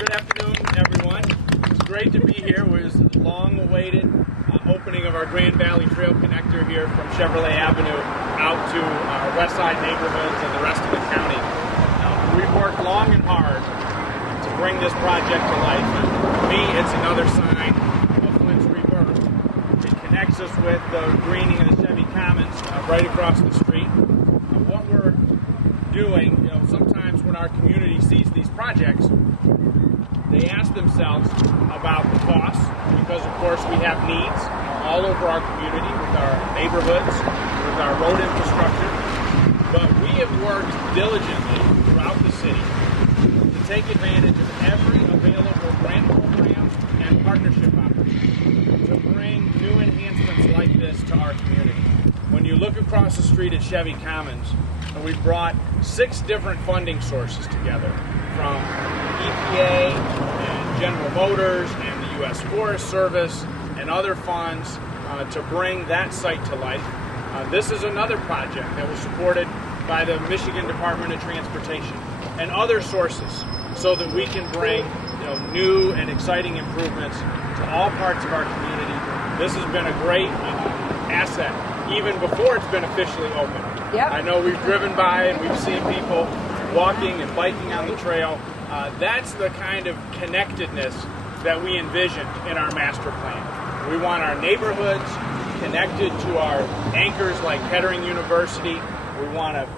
Good afternoon, everyone. It's great to be here. It was a long-awaited opening of our Grand Valley Trail connector here from Chevrolet Avenue out to our west side neighborhoods and the rest of the county. We've worked long and hard to bring this project to life. And for me, it's another sign of Flint's rebirth. It connects us with the greening of the Chevy Commons right across the street. What we're doing, sometimes when our community sees these projects, they ask themselves about the costs, because of course we have needs all over our community with our neighborhoods, with our road infrastructure. But we have worked diligently throughout the city to take advantage of every available grant program and partnership opportunity to bring new enhancements like this to our community. When you look across the street at Chevy Commons, we've brought 6 different funding sources together, from EPA and General Motors and the U.S. Forest Service and other funds to bring that site to life. This is another project that was supported by the Michigan Department of Transportation and other sources so that we can bring new and exciting improvements to all parts of our community. This has been a great asset even before it's been officially open. Yep. I know we've driven by and we've seen people walking and biking on the trail. That's the kind of connectedness that we envisioned in our master plan. We want our neighborhoods connected to our anchors like Kettering University. We want to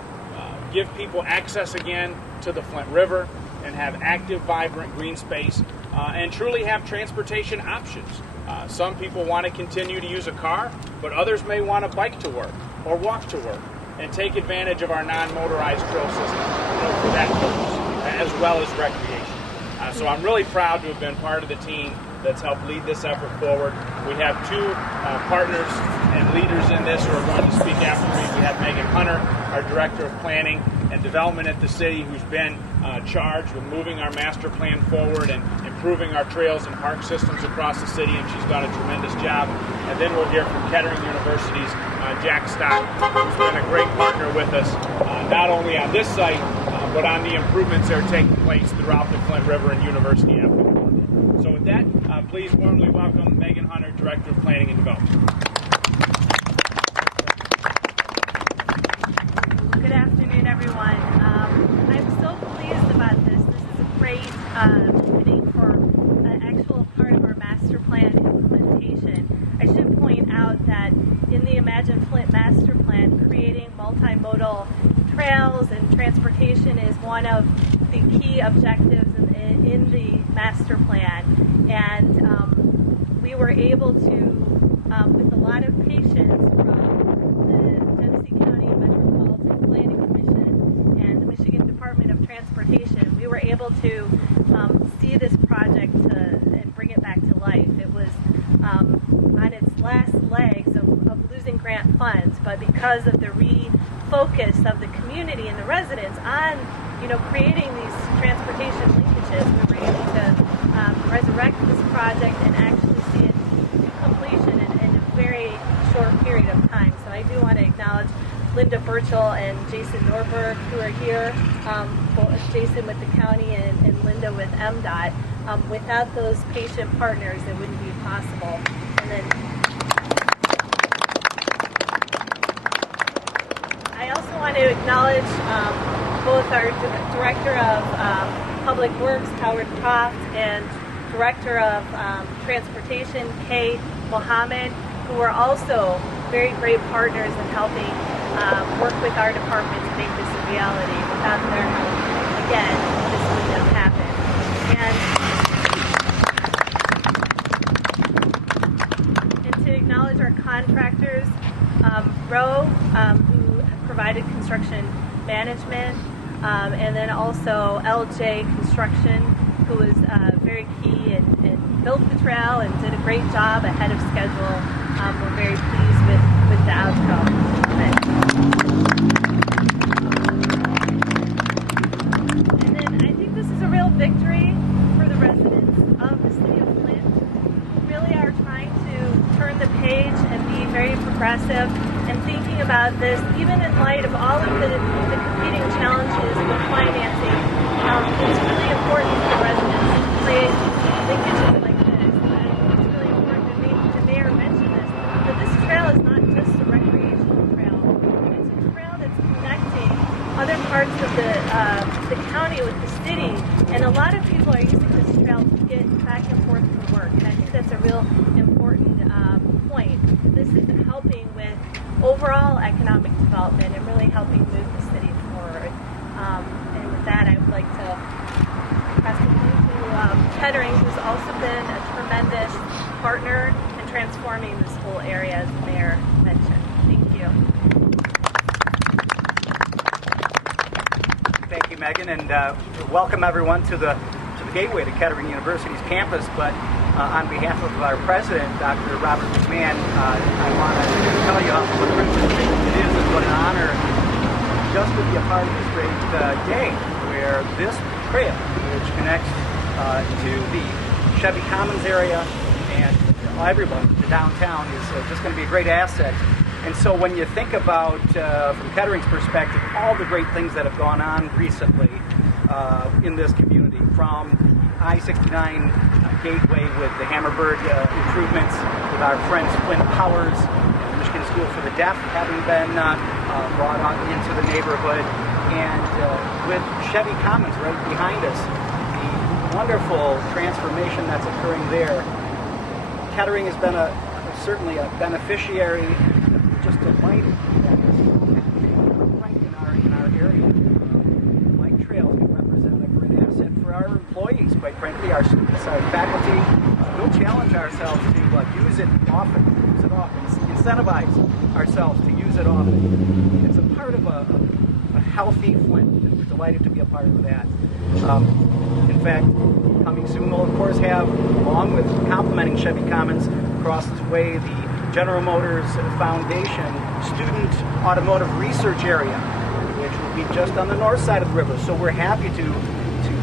give people access again to the Flint River and have active, vibrant green space and truly have transportation options. Some people want to continue to use a car, but others may want to bike to work or walk to work and take advantage of our non-motorized trail system for that purpose, as well as recreation. So I'm really proud to have been part of the team that's helped lead this effort forward. We have 2 partners and leaders in this who are going to speak after me. We have Megan Hunter, our Director of Planning and Development at the city, who's been charged with moving our master plan forward and improving our trails and park systems across the city, and she's done a tremendous job. And then we'll hear from Kettering University's Jack Stock, who's been a great partner with us, not only on this site, but on the improvements that are taking place throughout the Flint River and University Avenue. So with that, please warmly welcome Megan Hunter, Director of Planning and Development. Good afternoon, everyone. I'm so pleased about this. This is a great opening for an actual part of our master plan implementation. I should point out that in the Imagine Flint master plan, creating multimodal trails and transportation is one of the key objectives in the master plan. And we were able to, with a lot of patience from the Genesee County Metropolitan Planning Commission and the Michigan Department of Transportation, we were able to see this project and bring it back to life. It was on its last legs of losing grant funds, but because of the refocus of the community and the residents on creating these transportation linkages, we were able to resurrect this project and actually see it to completion in a very short period of time. So I do want to acknowledge Linda Burchell and Jason Norberg, who are here, Jason with the county and Linda with MDOT. Without those patient partners, it wouldn't be possible. And then I also want to acknowledge both our Director of Public Works, Howard Croft, and Director of Transportation, Kay Mohammed, who are also very great partners in helping work with our department to make this a reality. Without their help, again, this wouldn't have happened. And to acknowledge our contractors, Rowe, who provided construction management, and then also LJ Construction, who was very key and built the trail and did a great job ahead of schedule. We're very pleased with the outcome of it. And then I think this is a real victory for the residents of the city of Flint, who really are trying to turn the page and be very progressive and thinking about this, even in light of all of the competing challenges with financing. It's really important for the residents the county, with the city, and a lot of people are using this trail to get back and forth to work, and I think that's a real important point. This is helping with overall economic development and really helping move the city forward. And with that, I would like to pass the point to Kettering, who's also been a tremendous partner in transforming this whole area, as the mayor mentioned. Thank you. Thank you, Megan, and welcome everyone to the gateway to Kettering University's campus. But on behalf of our president, Dr. Robert McMahon, I want to tell you what a privilege it is and what an honor just to be a part of this great day where this trail, which connects to the Chevy Commons area and everyone to downtown, is just going to be a great asset. And so when you think about, from Kettering's perspective, all the great things that have gone on recently in this community, from I-69 gateway with the Hammerberg improvements, with our friends Flint Powers and the Michigan School for the Deaf having been brought on into the neighborhood, and with Chevy Commons right behind us, the wonderful transformation that's occurring there. Kettering has been certainly a beneficiary, just delighted that this is happening right in our area. Bike trails can represent a great asset for our employees, quite frankly, our students, our faculty. We'll challenge ourselves to use it often, incentivize ourselves to use it often. It's a part of a healthy Flint, and we're delighted to be a part of that. In fact, coming soon we'll of course have, along with complementing Chevy Commons, across the way the General Motors Foundation Student Automotive Research Area, which will be just on the north side of the river. So we're happy to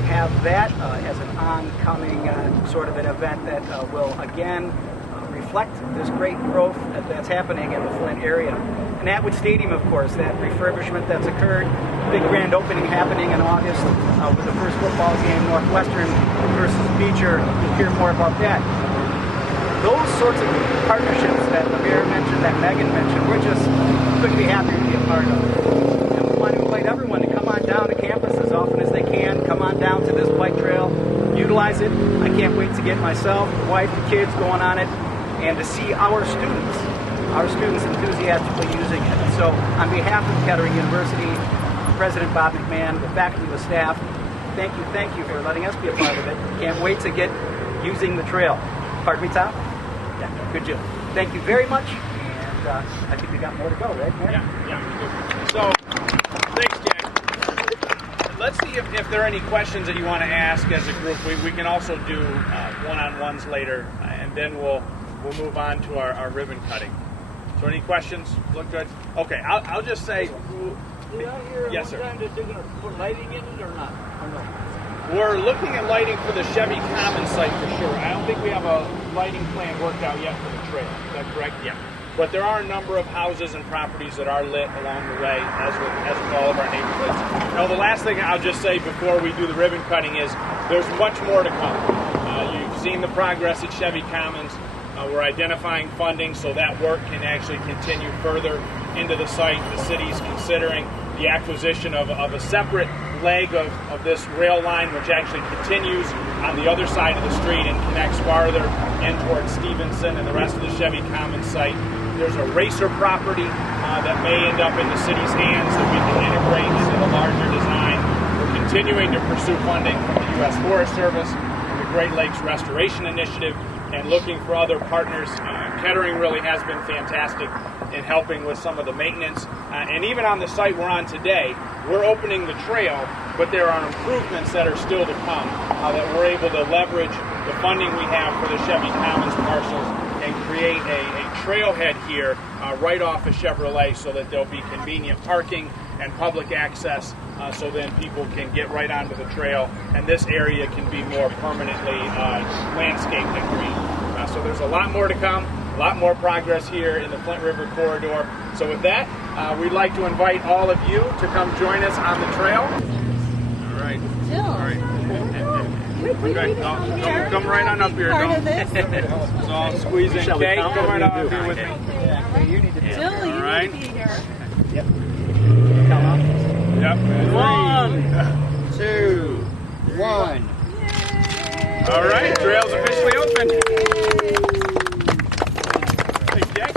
have that as an oncoming sort of an event that will again reflect this great growth that's happening in the Flint area. And Atwood Stadium, of course, that refurbishment that's occurred, big grand opening happening in August with the first football game, Northwestern versus Beecher. You'll hear more about that. Those sorts of partnerships that the mayor mentioned, that Megan mentioned, we're just couldn't be happier to be a part of. And we want to invite everyone to come on down to campus as often as they can. Come on down to this bike trail, utilize it. I can't wait to get myself, the wife, the kids going on it, and to see our students enthusiastically using it. And so on behalf of Kettering University, President Bob McMahon, the faculty, the staff, thank you for letting us be a part of it. Can't wait to get using the trail. Pardon me, Tom? Yeah, good job. Thank you very much, and I think we got more to go, right, Mayor? Yeah. So, thanks, Jack. Let's see if there are any questions that you want to ask as a group. We can also do one-on-ones later, and then we'll move on to our ribbon cutting. So, any questions? Look good? Okay, I'll just say... Yes, sir. They're going to put lighting in it or not? Or no? We're looking at lighting for the Chevy Commons site for sure. I don't think we have a lighting plan worked out yet for the trail. Is that correct? Yeah. But there are a number of houses and properties that are lit along the way, as with all of our neighborhoods. Now, the last thing I'll just say before we do the ribbon cutting is there's much more to come. You've seen the progress at Chevy Commons. We're identifying funding so that work can actually continue further into the site. The city's considering the acquisition of a separate leg of this rail line, which actually continues on the other side of the street and connects farther in towards Stevenson and the rest of the Chevy Commons site. There's a racer property that may end up in the city's hands that we can integrate into the larger design. We're continuing to pursue funding from the U.S. Forest Service and the Great Lakes Restoration Initiative, and looking for other partners. Kettering really has been fantastic in helping with some of the maintenance. And even on the site we're on today, we're opening the trail, but there are improvements that are still to come that we're able to leverage the funding we have for the Chevy Commons parcels and create a trailhead here right off of Chevrolet so that there'll be convenient parking and public access so then people can get right onto the trail, and this area can be more permanently landscaped and green. So there's a lot more to come, a lot more progress here in the Flint River Corridor. So with that, we'd like to invite all of you to come join us on the trail. All right. Jill. All right. Okay. Come right on up here. Part of this? It's all squeezing. Kate, come right up here with me. You need to Jill, you All right. need to be here. Yep. Come on. Yep. Come on. 1, 2, 1. All right, trail's officially open. Thanks, Jack.